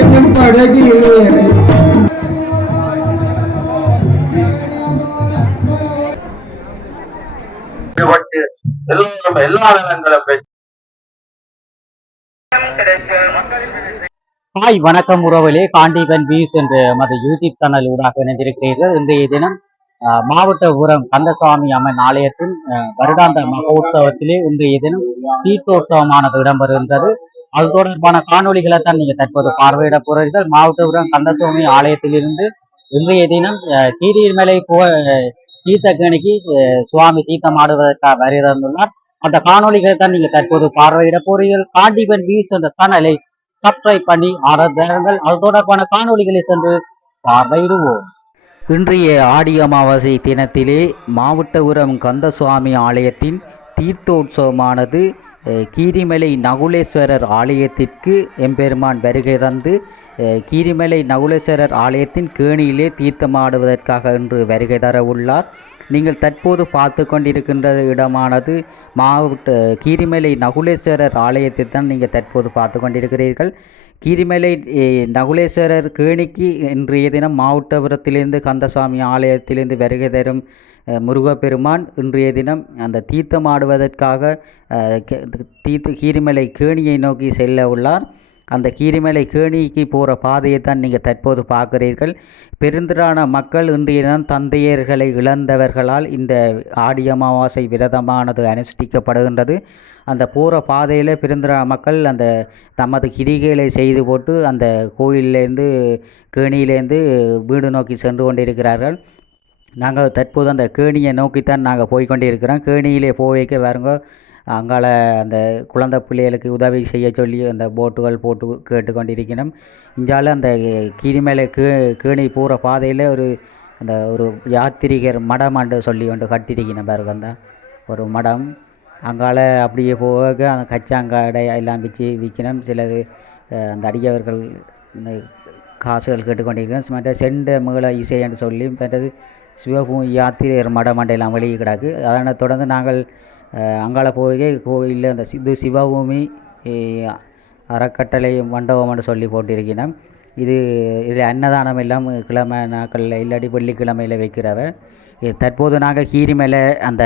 என்னும் படகிலே எல்லா ஹாய் வணக்கம் உறவுகளே, காண்டிபன் வியூஸ் என்ற மத யூடியூப் சேனல் ஊடாக இணைந்திருக்கிறீர்கள். இன்றைய தினம் மாவட்ட ஊரம் கந்தசுவாமி அம்மன் ஆலயத்தின் வருடாந்த மகோத்சவத்திலே இன்றைய தினம் தீர்த்தோற்சவமானது இடம்பெறுகின்றது. அது தொடர்பான காணொலிகளை தான் நீங்க தற்போது பார்வையிட போறீர்கள். மாவட்ட ஊரம் கந்தசுவாமி ஆலயத்திலிருந்து இன்றைய தினம் கீரிமலை தீர்த்தக்கணிக்கு சுவாமி தீர்த்தம் ஆடுவதற்காக வருகிறார். அந்த காணொலிகளை தான் நீங்க தற்போது பார்வையிட போறீர்கள். காண்டிபன் வியூஸ் என்ற சேனலை சப்ஸ்கிரைப் பண்ணி ஆதரவுங்கள். அது தொடர்பான காணொலிகளை சென்று பார்வையிடுவோம். இன்றைய ஆடி அமாவாசை தினத்திலே மாவட்ட ஊரம் கந்தசுவாமி ஆலயத்தின் தீர்த்தோற்சவமானது கீரிமலை நகுலேஸ்வரர் ஆலயத்திற்கு எம்பெருமான் வருகை தந்து கீரிமலை நகுலேஸ்வரர் ஆலயத்தின் கேணியிலே தீர்த்தமாடுவதற்காக இன்று வருகை தர உள்ளார். நீங்கள் தற்போது பார்த்து கொண்டிருக்கின்ற இடமானது மாவட்ட கீரிமலை நகுலேஸ்வரர் ஆலயத்தை தான் நீங்கள் தற்போது பார்த்து கொண்டிருக்கிறீர்கள். கீரிமலை நகுலேஸ்வரர் கேணிக்கு இன்றைய தினம் மாவட்டபுரத்திலிருந்து கந்தசுவாமி ஆலயத்திலிருந்து வருகை தரும் முருகப்பெருமான் இன்றைய தினம் அந்த தீர்த்தமாடுவதற்காக கீரிமலை கேணியை நோக்கி செல்ல உள்ளார். அந்த கீரிமலை கேணிக்கு போகிற பாதையை தான் நீங்கள் தற்போது பார்க்கிறீர்கள். பெருந்திரான மக்கள் இன்றைய தினம் தந்தையர்களை இழந்தவர்களால் இந்த ஆடி அமாவாசை விரதமானது அனுஷ்டிக்கப்படுகின்றது. அந்த போகிற பாதையில் பெருந்திரான மக்கள் அந்த தமது கிரிகைகளை செய்து போட்டு அந்த கோயிலேருந்து கேணியிலேருந்து வீடு நோக்கி சென்று கொண்டிருக்கிறார்கள். நாங்கள் தற்போது அந்த கேணியை நோக்கித்தான் நாங்கள் போய்கொண்டிருக்கிறோம். கேணியிலே போய்க்க வருங்க, அங்கால அந்த குழந்தை பிள்ளைகளுக்கு உதவி செய்ய சொல்லி அந்த போட்டுகள் போட்டு கேட்டுக்கொண்டிருக்கணும். இங்கால அந்த கீரிமலை கேணி போகிற பாதையில் ஒரு யாத்திரிகர் மடம் என்று சொல்லி ஒன்று கட்டியிருக்கணும் பாருங்க. அந்த ஒரு மடம் அங்கால அப்படியே போக அந்த கச்சாங்காடை எல்லாம் விற்கணும். சிலது அந்த அடியவர்கள் இந்த காசுகள் கேட்டுக்கொண்டிருக்கணும். மற்ற செண்ட மேள இசை என்று சொல்லி மற்றது சிவபூமி யாத்திரையர் மடமண்டையெல்லாம் வெளியே கிடக்கு. அதனை தொடர்ந்து நாங்கள் அங்கால போய் கோயிலில் அந்த சிவபூமி அறக்கட்டளை மண்டபம்னு சொல்லி போட்டிருக்கிறோம். இதில் அன்னதானம் எல்லாம் கிழமை நாட்களில் இல்லாட்டி வெள்ளிக்கிழமையில் வைக்கிறவ. தற்போது நாங்கள் கீரிமலை அந்த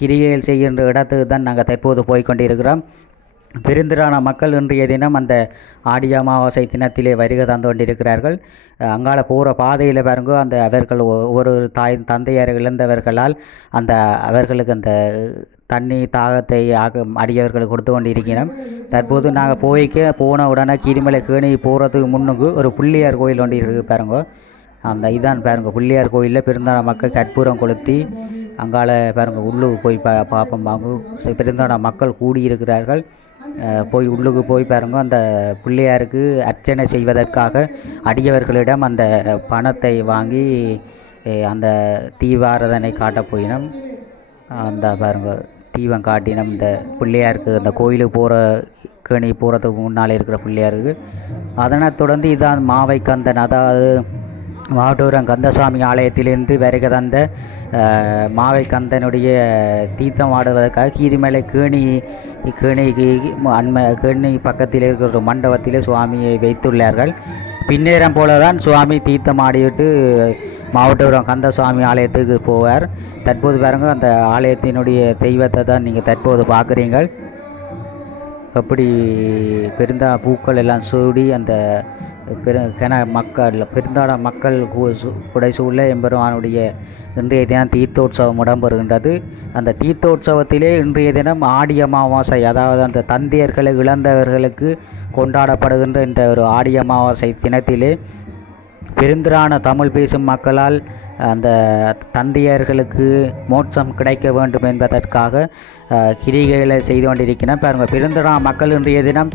கிரிகைகள் செய்கின்ற இடத்துக்கு தான் நாங்கள் தற்போது போய்கொண்டிருக்கிறோம். பெருந்திரான மக்கள் இன்றைய தினம் அந்த ஆடி அமாவாசை தினத்திலே வருகை தந்து கொண்டிருக்கிறார்கள். அங்கால போகிற பாதையில் பாருங்க, அந்த அவர்கள் ஒவ்வொரு தந்தையார் இழந்தவர்களால் அந்த அவர்களுக்கு அந்த தண்ணி தாகத்தை அடியவர்கள் கொடுத்து கொண்டிருக்கிறோம். தற்போது நாங்கள் போன உடனே கீரிமலை கேணி போகிறதுக்கு முன்னுக்கு ஒரு பிள்ளையார் கோயில் ஒன்று இருக்குது பாருங்க. அந்த இதான் பாருங்க, பிள்ளையார் கோயிலில் பெருந்தான மக்கள் கற்பூரம் கொளுத்தி அங்கால பாருங்க உள்ளுக்கு போய் பார்ப்போம். வாங்க பெருந்தான மக்கள் கூடியிருக்கிறார்கள். போய் உள்ளுக்கு போய் பாருங்க, அந்த பிள்ளையாருக்கு அர்ச்சனை செய்வதற்காக அடியவர்களிடம் அந்த பணத்தை வாங்கி அந்த தீபாராதனை காட்ட போயினோம். அந்த பாருங்க தீபம் காட்டினோம் இந்த பிள்ளையாருக்கு, அந்த கோயிலுக்கு போகிற கேணி போகிறதுக்கு முன்னால் இருக்கிற பிள்ளையாருக்கு. அதனை தொடர்ந்து இதான் மாவை கந்தன், அதாவது மாவட்டூரம் கந்தசாமி ஆலயத்திலிருந்து வருகை தந்த மாவை கந்தனுடைய தீர்த்தம் ஆடுவதற்காக கீரிமலை கேணி பக்கத்தில் இருக்கிற ஒரு மண்டபத்திலே சுவாமியை வைத்துள்ளார்கள். பின்னேரம் போல தான் சுவாமி தீர்த்தம் ஆடிவிட்டு மாவட்டூரம் கந்தசுவாமி ஆலயத்துக்கு போவார். தற்போது பாருங்க, அந்த ஆலயத்தினுடைய தெய்வத்தை தான் நீங்கள் தற்போது பார்க்குறீங்கள். எப்படி பூக்கள் எல்லாம் சூடி அந்த பெருந்தாட மக்கள் புடைசூழ எம்பெருமானுடைய இன்றைய தினம் தீர்த்தோற்சவம் இடம்பெறுகின்றது. அந்த தீர்த்தோற்சவத்திலே இன்றைய தினம் ஆடி அமாவாசை, அதாவது அந்த தந்தையர்களை இழந்தவர்களுக்கு கொண்டாடப்படுகின்ற இந்த ஒரு ஆடி அமாவாசை தினத்திலே பெருந்திரான தமிழ் பேசும் மக்களால் அந்த தந்தையர்களுக்கு மோட்சம் கிடைக்க வேண்டும் என்பதற்காக கிரிகைகளை செய்து கொண்டிருக்கிறோம். பாருங்கள், பெருந்தடா மக்கள் இன்றைய தினம்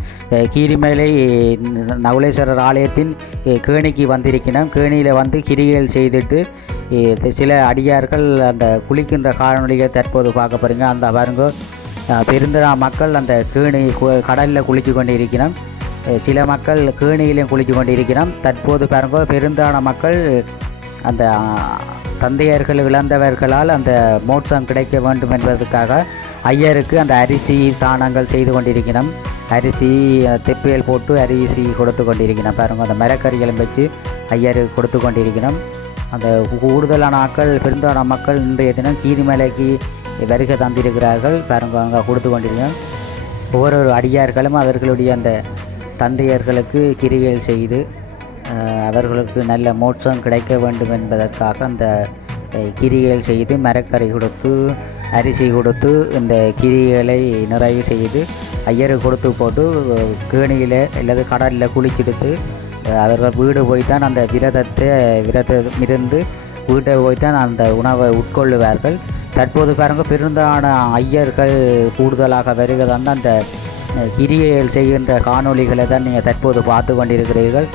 கீரிமலை நகுலேஸ்வரர் ஆலயத்தின் கேணிக்கு வந்திருக்கிறோம். கேணியில் வந்து கிரிகைகள் செய்துட்டு சில அடியார்கள் அந்த குளிக்கின்ற காணொலியை தற்போது பார்க்க போகிறீங்க. அந்த பாருங்க, பெருந்தடா மக்கள் அந்த கேணி கடலில் குளித்து கொண்டு இருக்கிறோம். சில மக்கள் கேணியிலையும் குளித்து கொண்டு இருக்கிறோம். தற்போது பாருங்க, பெருந்தான மக்கள் அந்த தந்தையர்கள் இழந்தவர்களால் அந்த மோட்சம் கிடைக்க வேண்டும் என்பதற்காக ஐயருக்கு அந்த அரிசி தானங்கள் செய்து கொண்டிருக்கிறோம். அரிசி தெப்பியல் போட்டு அரிசி கொடுத்து கொண்டிருக்கிறோம். பாருங்கள், அந்த மரக்கறிகளும் வச்சு ஐயருக்கு கொடுத்து கொண்டிருக்கிறோம். அந்த கூடுதலான ஆக்கள் பெருந்தான மக்கள் இன்றைய தினம் கீரிமலைக்கு வருகை தந்திருக்கிறார்கள். பாருங்கள், அங்கே கொடுத்து கொண்டிருக்கிறோம். ஒவ்வொரு அடியார்களும் அவர்களுடைய அந்த தந்தையர்களுக்கு கிரிகைகள் செய்து அவர்களுக்கு நல்ல மோட்சம் கிடைக்க வேண்டும் என்பதற்காக அந்த கிரிகைகள் செய்து மரக்கறி கொடுத்து அரிசி கொடுத்து இந்த கிரிகளை நிறைவு செய்து ஐயருக்கு கொடுத்து போட்டு கேணியில் அல்லது கடலில் குளிச்செடுத்து அவர்கள் வீடு போய்த்தான் அந்த விரதமிருந்து வீட்டை போய்த்தான் அந்த உணவை உட்கொள்ளுவார்கள். தற்போது பாருங்கள், பெருந்தான ஐயர்கள் கூடுதலாக வருகிறதான அந்த கிரிகைகள் செய்கின்ற காணொளிகளை தான் நீங்கள் தற்போது பார்த்து கொண்டிருக்கிறீர்கள்.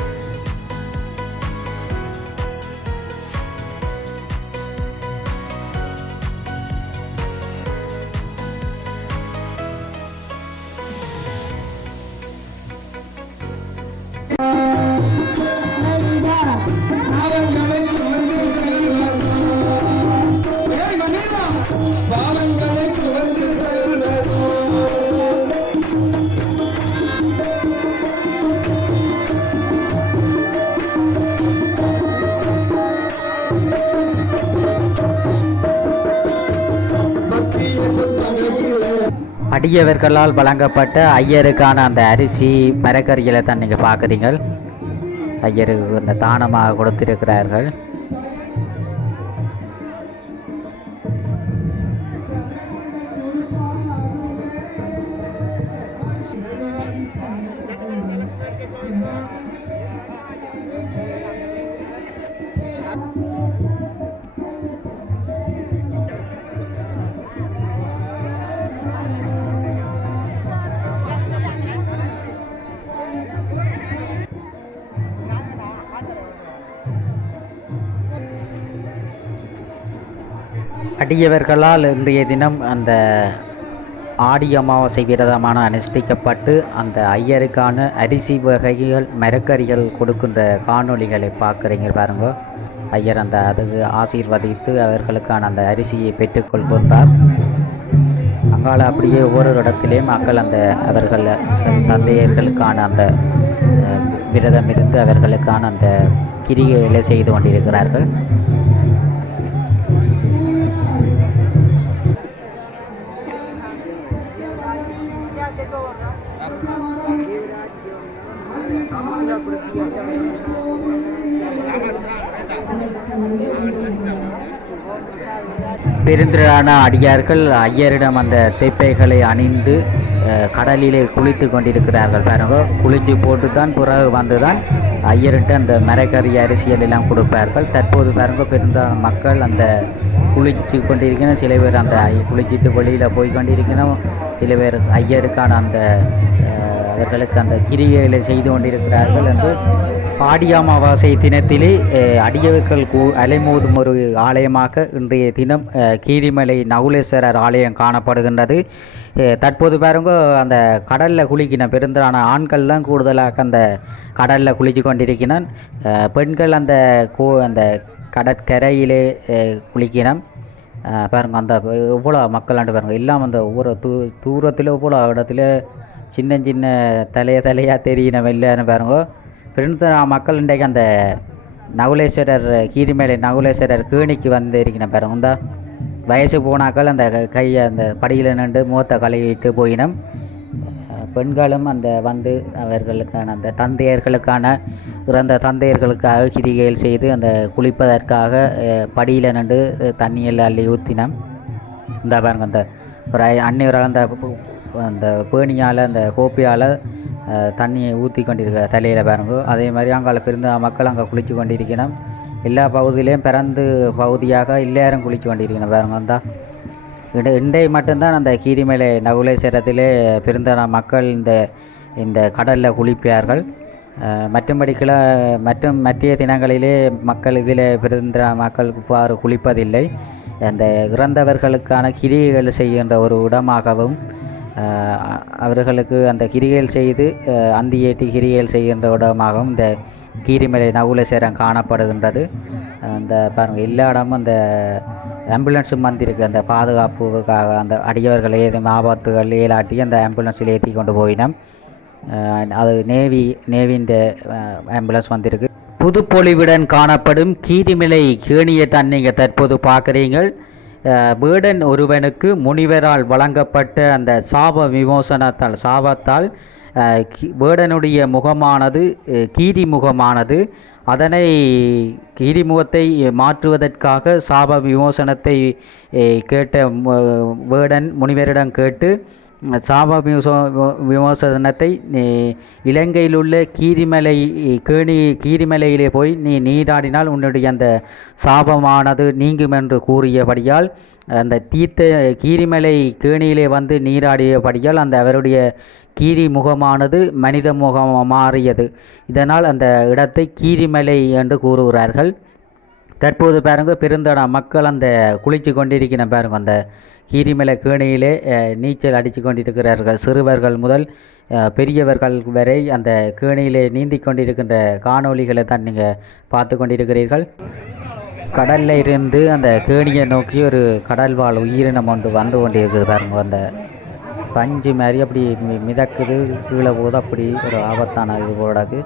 அடியவர்களால் வழங்கப்பட்ட ஐயருக்கான அந்த அரிசி மரக்கறிகளை தான் நீங்கள் பார்க்குறீங்கள். ஐயருக்கு அந்த தானமாக கொடுத்திருக்கிறார்கள். அடியவர்களால் இன்றைய தினம் அந்த ஆடி அமாவாசை விரதமான அனுஷ்டிக்கப்பட்டு அந்த ஐயருக்கான அரிசி வகைகள் மரக்கறிகள் கொடுக்கின்ற காணொளிகளை பார்க்குறீங்க. பாருங்க, ஐயர் அந்த அதுக்கு ஆசீர்வதித்து அவர்களுக்கான அந்த அரிசியை பெற்றுக்கொள்கின்றார். அங்கால அப்படியே ஒவ்வொரு இடத்திலேயும் மக்கள் அந்த அவர்கள் தந்தையர்களுக்கான அந்த விரதம் இருந்து அவர்களுக்கான அந்த கிரிகைகளை செய்து கொண்டிருக்கிறார்கள். பெருந்திரளான அடியார்கள் ஐயரிடம் அந்த தெப்பைகளை அணிந்து கடலிலே குளித்து கொண்டிருக்கிறார்கள். பாருங்க, குளித்து போட்டு தான் பிறகு வந்து தான் ஐயர்கிட்ட அந்த மரக்கறி அரிசியல் எல்லாம் கொடுப்பார்கள். தற்போது பாருங்க, பெருந்தான மக்கள் அந்த குளித்து கொண்டிருக்கணும். சில பேர் அந்த குளிச்சுட்டு வெளியில் போய் கொண்டிருக்கணும். சில பேர் ஐயருக்கான அந்த அவர்களுக்கு அந்த கிரிகைகளை செய்து கொண்டிருக்கிறார்கள் என்று ஆடி அமாவாசை தினத்திலே அடியவர்கள் அலைமோதும் ஒரு ஆலயமாக இன்றைய தினம் கீரிமலை நகுலேஸ்வரர் ஆலயம் காணப்படுகின்றது. தற்போது பாருங்க, அந்த கடலில் குளிக்கின பெருந்தான ஆண்கள் தான் கூடுதலாக அந்த கடலில் குளித்து கொண்டிருக்கினான். பெண்கள் அந்த அந்த கடற்கரையிலே குளிக்கினம். பாருங்கள், அந்த எவ்வளோ மக்களாண்டு பாருங்கள், எல்லாம் அந்த ஒவ்வொரு தூரத்தில் எவ்வளோ இடத்துல சின்ன சின்ன தலையாக தெரியின வெள்ளைன்னு பாருங்க. பெருந்தா மக்கள் இன்றைக்கு அந்த நகுலேஸ்வரர் கீரிமலை நகுலேஸ்வரர் கேணிக்கு வந்து இருக்கிற பாருங்க. இந்த வயசு போனாக்கள் அந்த கையை அந்த படியில் நின்று முகத்தை கழுவிட்டு போயினம். பெண்களும் அந்த வந்து அவர்களுக்கான அந்த தந்தையர்களுக்கான இறந்த தந்தையர்களுக்காக கிரிகைகள் செய்து அந்த குளிப்பதற்காக படியில் நின்று தண்ணியில் அள்ளி ஊற்றினோம். இந்த பாருங்க, அந்த ஒரு அன்னியரால் அந்த பேணியால் அந்த கோப்பையால் தண்ணியை ஊற்றி கொண்டிருக்கிற தலையில் பாருங்க. அதே மாதிரி அங்கால பிறந்த மக்கள் அங்கே குளித்து கொண்டிருக்கணும். எல்லா பகுதியிலையும் பிறந்து பகுதியாக எல்லாரும் குளிக்க வேண்டியிருக்கணும் பாருங்க. வந்தா இண்டை மட்டும்தான் அந்த கீரிமலை நகுலேஸ்வரத்திலே பெருந்தான மக்கள் இந்த இந்த கடலில் குளிப்பார்கள். மற்றும்படி மற்ற தினங்களிலே மக்கள் இதில் பிறந்த மக்கள் குளிப்பதில்லை. அந்த இறந்தவர்களுக்கான கிரிகைகள் செய்கின்ற ஒரு இடமாகவும் அவர்களுக்கு அந்த கிரிகைகள் செய்து அந்தியேற்றி கிரிகைகள் செய்கின்ற இடமாகவும் இந்த கீரிமலை நகுலேஸ்வரம் காணப்படுகின்றது. அந்த பாருங்கள், எல்லா இடமும் அந்த ஆம்புலன்ஸும் வந்திருக்கு. அந்த பாதுகாப்புக்காக அந்த அடியவர்கள் ஏதும் ஆபத்துகள் ஏலாட்டி அந்த ஆம்புலன்ஸில் ஏற்றி கொண்டு போயினோம். அது நேவின் ஆம்புலன்ஸ் வந்திருக்கு. புதுப்பொலிவுடன் காணப்படும் கீரிமலை கேணியை தான் நீங்கள் தற்போது பார்க்குறீங்கள். வேடன் ஒருவனுக்கு முனிவரால் வழங்கப்பட்ட அந்த சாபத்தால் வேடனுடைய முகமானது கீரி முகமானது. அதனை கீரிமுகத்தை மாற்றுவதற்காக சாப விமோசனத்தை கேட்ட வேடன் முனிவரிடம் கேட்டு சாப விமோசனத்தை இலங்கையில் உள்ள கீரிமலையிலே போய் நீ நீராடினால் உன்னுடைய அந்த சாபமானது நீங்கும் என்று கூறியபடியால் அந்த கீரிமலை கேணியிலே வந்து நீராடியபடியால் அந்த அவருடைய கீரி முகமானது மனித முகம் மாறியது. இதனால் அந்த இடத்தை கீரிமலை என்று கூறுகிறார்கள். தற்போது பாருங்க, பெருந்தட மக்கள் அந்த குளித்து கொண்டிருக்கிற பாருங்க, அந்த கீரிமலை கேணியிலே நீச்சல் அடித்து கொண்டிருக்கிறார்கள். சிறுவர்கள் முதல் பெரியவர்கள் வரை அந்த கேணியிலே நீந்தி கொண்டிருக்கின்ற காணொளிகளை தான் நீங்கள் பார்த்து கொண்டிருக்கிறீர்கள். கடலில் இருந்து அந்த கேணியை நோக்கி ஒரு கடல் வாழ் உயிரினம் ஒன்று வந்து கொண்டிருக்குது பாருங்க. அந்த பஞ்சு மாதிரி அப்படி மிதக்குது, கீழே போது அப்படி ஒரு ஆபத்தான இது போடாது.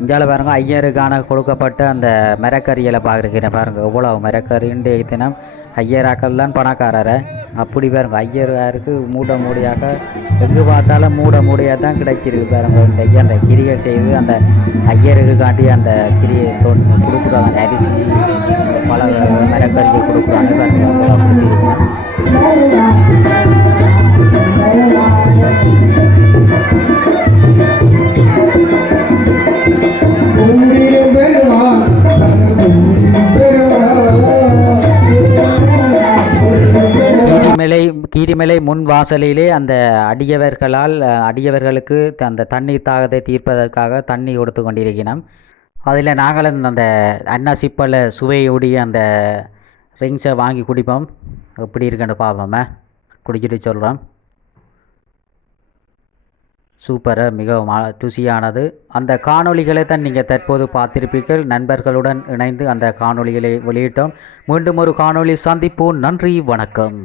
இந்தியாவில் பாருங்கள், ஐயருக்கான கொடுக்கப்பட்ட அந்த மரக்கறிகளை பார்க்குறேன் பாருங்கள். எவ்வளோ மரக்கறின்னு தினம் ஐயராக்கள் தான் பணக்காரரை அப்படி பாருங்க. ஐயருக்கு மூடையாக எங்கே பார்த்தாலும் மூடையாக தான் கிடைச்சிருக்கு பாருங்க. இன்றைக்கு அந்த கிரியை செய்து அந்த ஐயருக்கு காட்டி அந்த கிரியை கொடுக்குறாங்க. அந்த அரிசி பல மரக்கறிகள் கொடுக்குறாங்க பாருங்க. கீரிமலை முன் வாசலிலே அந்த அடியவர்களுக்கு அந்த தண்ணீர் தாகத்தை தீர்ப்பதற்காக தண்ணி கொடுத்து கொண்டிருக்கிறோம். அதில் நாங்களும் அந்த அன்னாசிப்பழ சுவையுடைய அந்த ட்ரிங்க்ஸை வாங்கி குடிப்போம். எப்படி இருக்குன்னு பார்ப்போமே, குடிச்சிட்டு சொல்கிறோம். சூப்பராக மிகவும் ருசியானது. அந்த காணொளிகளை தான் நீங்கள் தற்போது பார்த்திருப்பீர்கள். நண்பர்களுடன் இணைந்து அந்த காணொளிகளை வெளியிட்டோம். மீண்டும் ஒரு காணொளி சந்திப்போம். நன்றி, வணக்கம்.